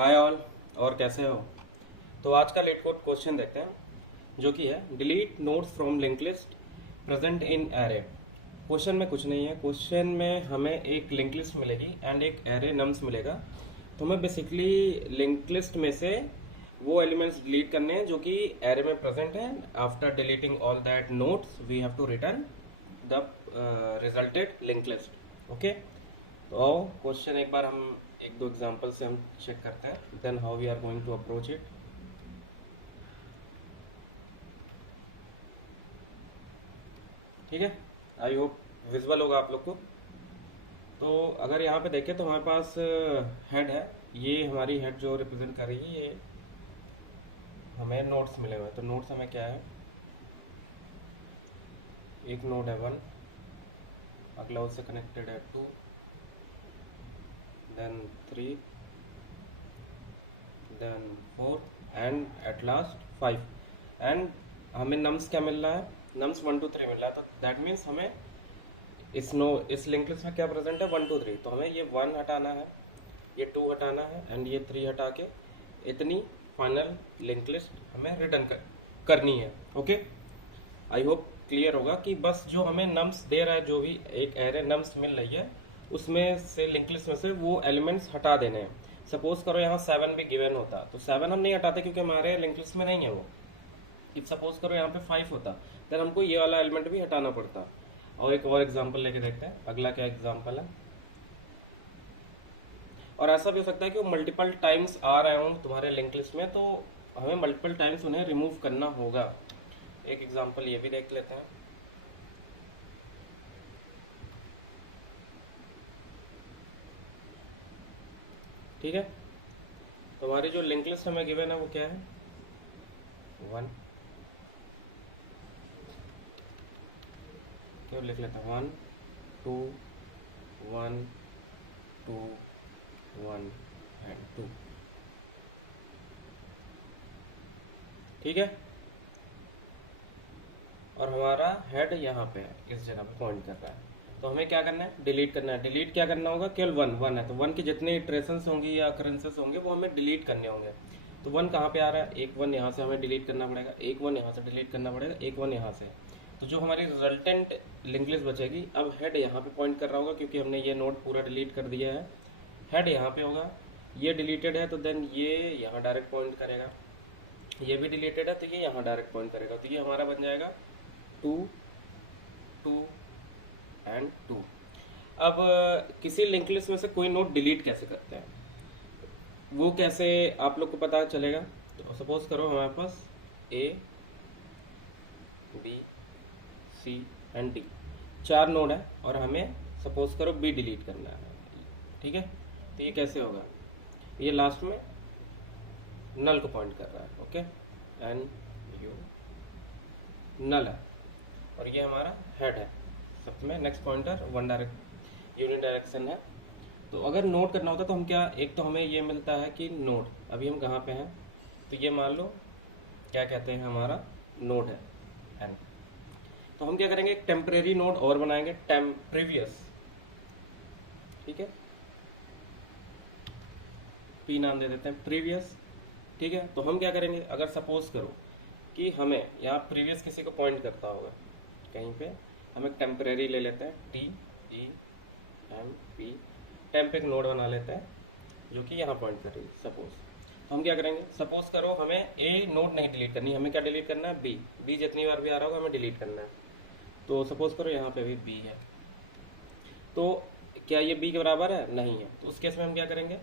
Hi all. और कैसे हो? तो आज का लेट कोड क्वेश्चन देखते हैं जो कि है delete nodes from link list present in array. Question में कुछ नहीं है, क्वेश्चन में हमें एक लिंक लिस्ट मिलेगी एंड एक एरे नम्स मिलेगा। तो हमें बेसिकली लिंक लिस्ट में से वो एलिमेंट्स डिलीट करने हैं जो कि एरे में प्रेजेंट हैं। After deleting all that nodes we have to return the resulted link list. Okay, तो क्वेश्चन एक बार हम एक दो एग्जांपल से हम चेक करते हैं, then how we are going to approach it. ठीक है, आई होप विजुअल होगा आप लोग को। तो अगर यहाँ पे देखें तो हमारे पास हेड है, ये हमारी हेड जो रिप्रेजेंट कर रही है, ये हमें नोट्स मिले हुए हैं। तो नोट्स हमें क्या है, एक नोड है 1, अगला उससे कनेक्टेड है 2, then 3, then 4 and at last 5। And हमें नम्स क्या मिल रहा है, नम्स 1 2 3 मिल रहा है। तो दैट मीन्स हमें इस लिंक लिस्ट में क्या प्रेजेंट है, 1 2 3। तो हमें ये 1 हटाना है, ये 2 हटाना है एंड ये 3 हटा के इतनी फाइनल लिंक लिस्ट हमें रिटर्न करनी है। ओके, आई होप क्लियर होगा कि बस जो हमें नम्स दे रहा है, जो भी एक एरे नम्स मिल रही है उसमें से लिंक लिस्ट में से वो एलिमेंट्स हटा देने हैं। सपोज करो यहाँ 7 भी गिवन होता तो 7 हम नहीं हटाते क्योंकि हमारे लिंक लिस्ट में नहीं है वो। इफ सपोज करो यहाँ पे 5 होता देन हमको ये वाला एलिमेंट भी हटाना पड़ता। और एक और एग्जांपल लेके देखते हैं, अगला क्या एग्जांपल है। और ऐसा भी हो सकता है कि वो मल्टीपल टाइम्स आ रहे हों तुम्हारे लिंक लिस्ट में, तो हमें मल्टीपल टाइम्स उन्हें रिमूव करना होगा। एक एग्जांपल ये भी देख लेते हैं। ठीक है, तो हमारी जो लिंक लिस्ट हमें गिवन है वो क्या है, 1। क्यों लिख लेते हैं 1 2 1 2 1 एंड 2। ठीक है, और हमारा हेड यहाँ पे है, इस जगह पे पॉइंट कर रहा है। तो हमें क्या करना है, डिलीट करना है। डिलीट क्या करना होगा, केवल 1 है तो 1 की जितनी इटरेशंस होंगी या अकरेंसेस होंगे वो हमें डिलीट करने होंगे। तो 1 कहाँ पे आ रहा है, एक 1 यहाँ से हमें डिलीट करना पड़ेगा, एक 1 यहाँ से डिलीट करना पड़ेगा, एक 1 यहाँ से। तो जो हमारी रिजल्टेंट लिंक लिस्ट बचेगी, अब हेड यहाँ पे पॉइंट कर रहा होगा क्योंकि हमने ये नोड पूरा डिलीट कर दिया है। हेड यहाँ पे होगा, ये डिलीटेड है तो देन ये यहाँ डायरेक्ट पॉइंट करेगा, ये भी डिलीटेड है तो ये यहाँ डायरेक्ट पॉइंट करेगा। तो ये हमारा बन जाएगा 2 2 एंड 2। अब किसी लिंक लिस्ट में से कोई नोड डिलीट कैसे करते हैं, वो कैसे आप लोग को पता चलेगा। तो सपोज करो हमारे पास A B C and D 4 node है और हमें सपोज करो बी डिलीट करना है। ठीक है, तो ये कैसे होगा, ये लास्ट में नल को पॉइंट कर रहा है। ओके, एन यू नल है और ये हमारा हेड है, सब में नेक्स्ट पॉइंटर यूनिट डायरेक्शन है। तो अगर नोट करना होता तो हम क्या, एक तो हमें ये मिलता है कि नोड, अभी हम कहाँ पे हैं, तो ये मान लो क्या कहते हैं, हमारा नोड है एन। तो हम क्या करेंगे, एक टेम्परेरी नोड और बनाएंगे, प्रीवियस। ठीक है, पी नाम दे देते हैं, प्रीवियस। ठीक है, तो हम क्या करेंगे, अगर सपोज करो कि हमें यहाँ प्रीवियस किसी को पॉइंट करता होगा कहीं पे, हम एक टेम्परेरी ले लेते हैं, T E M P, temp एक नोड बना लेते हैं जो कि यहाँ पॉइंट कर रही है सपोज। तो हम क्या करेंगे, सपोज करो हमें ए नोड नहीं डिलीट करनी, हमें क्या डिलीट करना है, बी जितनी बार भी आ रहा होगा हमें डिलीट करना है। तो सपोज करो यहाँ पे भी बी है, तो क्या ये बी के बराबर है, नहीं है। तो उस केस में हम क्या करेंगे,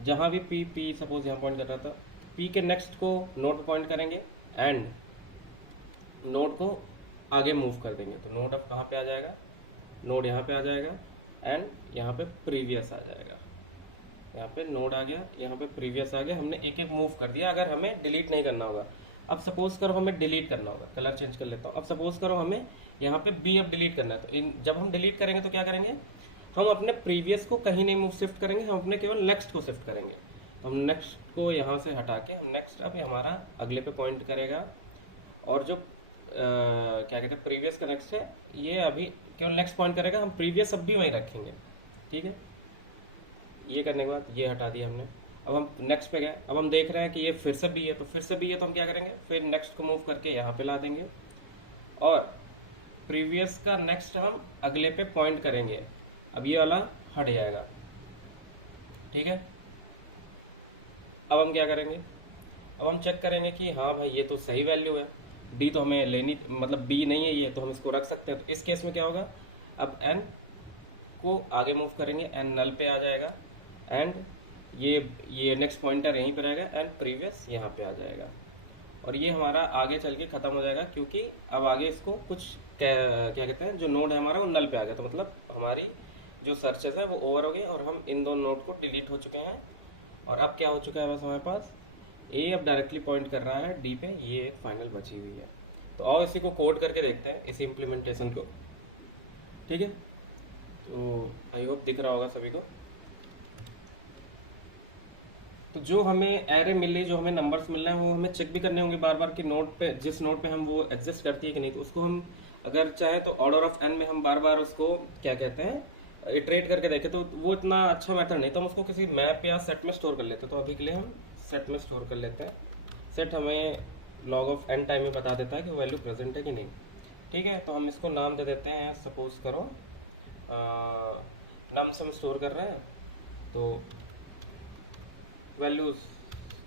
जहाँ भी पी सपोज यहाँ पॉइंट कर रहा था, पी के नेक्स्ट को नोड पर पॉइंट करेंगे एंड नोड को आगे मूव कर देंगे। तो नोड अब कहाँ पे आ जाएगा, नोड यहाँ पे आ जाएगा एंड यहाँ पे प्रीवियस आ जाएगा। यहाँ पे नोड आ गया, यहाँ पे प्रीवियस आ गया, हमने एक एक मूव कर दिया। अगर हमें डिलीट नहीं करना होगा, अब सपोज करो हमें डिलीट करना होगा, कलर चेंज कर लेता हूँ। अब सपोज करो हमें यहाँ पे बी अब डिलीट करना है, तो जब हम डिलीट करेंगे तो क्या करेंगे, हम अपने प्रीवियस को कहीं नहीं मूव शिफ्ट करेंगे, हम अपने केवल नेक्स्ट को शिफ्ट करेंगे। हम नेक्स्ट को यहाँ से हटा के हम नेक्स्ट अब हमारा अगले पे पॉइंट करेगा, और जो क्या कहते हैं प्रीवियस का नेक्स्ट है, ये अभी केवल नेक्स्ट पॉइंट करेगा, हम प्रीवियस अब भी वहीं रखेंगे। ठीक है, ये करने के बाद ये हटा दिया हमने, अब हम नेक्स्ट पे गए, अब हम देख रहे हैं कि ये फिर से बी है, तो फिर से बी है तो हम क्या करेंगे, फिर नेक्स्ट को मूव करके यहाँ पे ला देंगे और प्रीवियस का नेक्स्ट हम अगले पे पॉइंट करेंगे। अब ये वाला हट जाएगा, ठीक है। अब हम क्या करेंगे, अब हम चेक करेंगे कि हाँ भाई ये तो सही वैल्यू है, डी तो हमें लेनी, मतलब बी नहीं है ये, तो हम इसको रख सकते हैं। तो इस केस में क्या होगा, अब एन को आगे मूव करेंगे, एन नल पे आ जाएगा एंड ये नेक्स्ट पॉइंटर यहीं पे रहेगा एंड प्रीवियस यहाँ पे आ जाएगा और ये हमारा आगे चल के ख़त्म हो जाएगा, क्योंकि अब आगे इसको कुछ क्या कहते हैं, जो नोड है हमारा वो नल पे आ गया, तो मतलब हमारी जो सर्चेस है वो ओवर हो गई और हम इन दोनों नोड को डिलीट हो चुके हैं। और अब क्या हो चुका है, बस हमारे पास ए अब डायरेक्टली पॉइंट कर रहा है डी पे, ये एक फाइनल बची हुई है। तो आओ इसी को कोड करके देखते हैं, इस इम्प्लीमेंटेशन को, ठीक है। तो आई होप दिख रहा होगा सभी को। तो जो हमें एरे मिल रही, जो हमें नंबर्स मिल रहे हैं, वो हमें चेक भी करने होंगे बार बार कि नोड पे, जिस नोड पे हम वो एग्जिस्ट करती है कि नहीं। तो उसको हम अगर चाहे तो ऑर्डर ऑफ एन में हम बार बार उसको क्या कहते हैं इटरेट करके देखें, तो वो इतना अच्छा मेथड नहीं, तो हम उसको किसी मैप या सेट में स्टोर कर लेते हैं। तो अभी के लिए हम सेट में स्टोर कर लेते हैं। सेट हमें लॉग ऑफ एन टाइम में बता देता है कि वैल्यू प्रेजेंट है कि नहीं, ठीक है। तो हम इसको नाम दे देते हैं, सपोज करो नाम से हम स्टोर कर रहे हैं तो वैल्यूज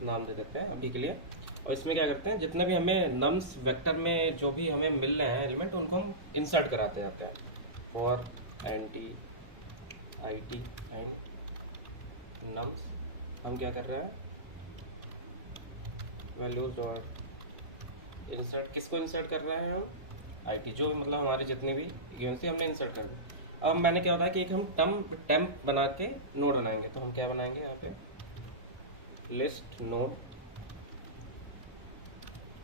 नाम दे देते हैं अभी के लिए। और इसमें क्या करते हैं, जितने भी हमें नम्स वेक्टर में जो भी हमें मिल रहे हैं एलिमेंट, उनको हम इंसर्ट कराते जाते हैं। For N T I T and nums हम क्या कर रहे हैं, वैल्यूज और इंसर्ट, किसको इंसर्ट कर रहे हैं हम, आई टी, जो मतलब हमारे जितने भी गिवन से हमने इंसर्ट कर दिया। अब मैंने क्या होता है कि एक हम टेम्प बना के नोड बनाएंगे। तो हम क्या बनाएंगे यहाँ पे, लिस्ट नोड,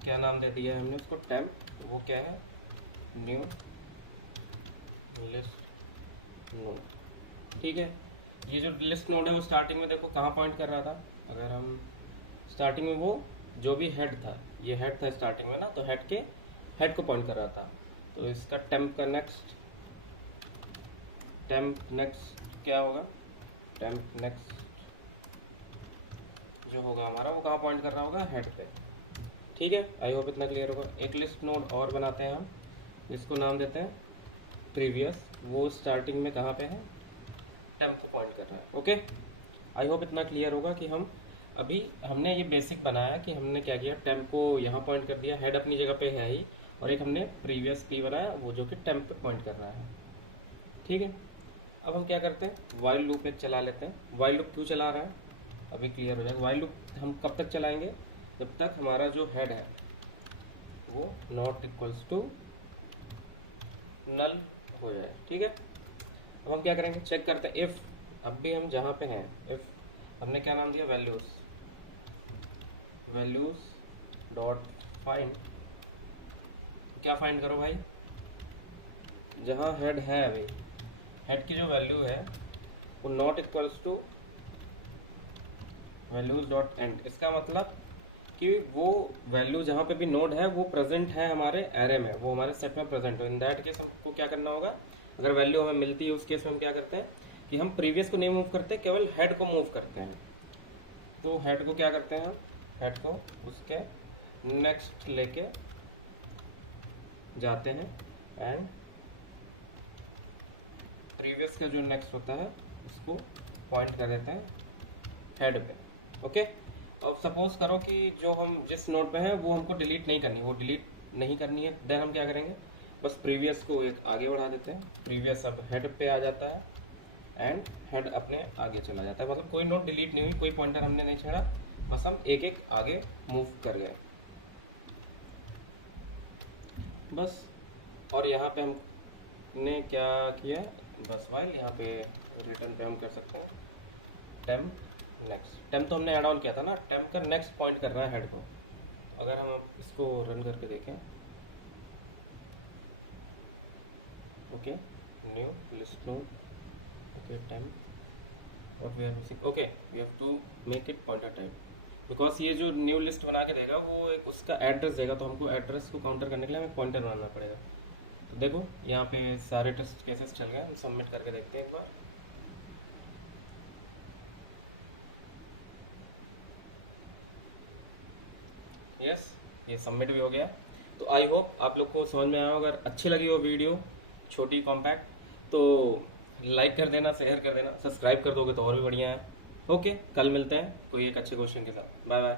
क्या नाम दे दिया है हमने उसको, टेम्प, तो वो क्या है, न्यू लिस्ट नोड, ठीक है। ये जो लिस्ट नोड है वो स्टार्टिंग में देखो कहाँ पॉइंट कर रहा था, अगर हम स्टार्टिंग में वो जो भी हेड था, ये हेड था स्टार्टिंग में ना, तो हेड को पॉइंट कर रहा था। तो इसका टेम्प का नेक्स्ट क्या होगा, टेम्प नेक्स्ट जो होगा हमारा वो कहाँ पॉइंट कर रहा होगा, हेड पे, ठीक है। आई होप इतना क्लियर होगा। एक लिस्ट नोड और बनाते हैं हम, जिसको नाम देते हैं प्रीवियस, वो स्टार्टिंग में कहाँ पे है, टेम्प को पॉइंट कर रहा है, ओके। आई होप इतना क्लियर होगा कि हम अभी हमने ये बेसिक बनाया कि हमने क्या किया, टेम्प को यहाँ पॉइंट कर दिया, हेड अपनी जगह पे है ही, और एक हमने प्रीवियस की बनाया वो जो कि टेम्प पे पॉइंट कर रहा है, ठीक है। अब हम क्या करते हैं, वाइल लूप एक चला लेते हैं। वाइल लूप क्यों चला रहा है अभी क्लियर हो जाएगा। वाइल लूप हम कब तक चलाएंगे, जब तक हमारा जो हेड है वो नॉट इक्वल्स टू नल हो जाए, ठीक है। अब हम क्या करेंगे, चेक करते हैं इफ़, अब भी हम जहाँ पे हैं, इफ़ हमने क्या नाम दिया, वैल्यूज डॉट फाइंड, क्या फाइंड करो भाई, जहाँ हेड है, अभी हेड की जो वैल्यू है वो not equals to values dot and. इसका मतलब कि वो वैल्यू जहाँ पे भी नोड है वो प्रेजेंट है हमारे एरे में, वो हमारे सेट में प्रेजेंट हो। इन दैट केस हमको क्या करना होगा, अगर वैल्यू हमें मिलती है उस केस में हम क्या करते हैं कि हम प्रीवियस को नहीं मूव करते, केवल हेड को मूव करते हैं। तो हेड को क्या करते हैं हम, हेड को उसके नेक्स्ट लेके जाते हैं एंड प्रीवियस का जो नेक्स्ट होता है उसको पॉइंट कर देते हैं हेड पे, ओके। अब सपोज करो कि जो हम जिस नोड पे हैं वो हमको डिलीट नहीं करनी, वो डिलीट नहीं करनी है, देन हम क्या करेंगे, बस प्रीवियस को एक आगे बढ़ा देते हैं। प्रीवियस अब हेड पे आ जाता है एंड हेड अपने आगे चला जाता है, मतलब कोई नोड डिलीट नहीं हुई, कोई पॉइंटर हमने नहीं छेड़ा, बस हम एक एक आगे मूव कर गए बस। और यहाँ पे हमने क्या किया, बस वाइल यहाँ पे रिटर्न पे हम कर सकते हैं टेम्प नेक्स्ट। टेम्प तो हमने ऐड ऑन किया था ना, टेम्प का नेक्स्ट पॉइंट कर रहा है हेड को। अगर हम अब इसको रन करके देखें, okay, new list node, okay, temp, और we are missing, okay, we have to make it pointer type, because ये जो न्यू लिस्ट बना के देगा वो एक उसका एड्रेस देगा, तो हमको एड्रेस को काउंटर करने के लिए हमें पॉइंटर बनाना पड़ेगा। तो देखो यहाँ पे सारे टेस्ट केसेस चल गए, हम सबमिट करके देखते हैं एक बार। ये सबमिट भी हो गया। तो आई होप आप लोग को समझ में आया। अगर अच्छी लगी हो वीडियो छोटी कॉम्पैक्ट तो लाइक कर देना, शेयर कर देना, सब्सक्राइब कर दोगे तो और भी बढ़िया है। ओके, कल मिलते हैं कोई एक अच्छे क्वेश्चन के साथ। Bye bye.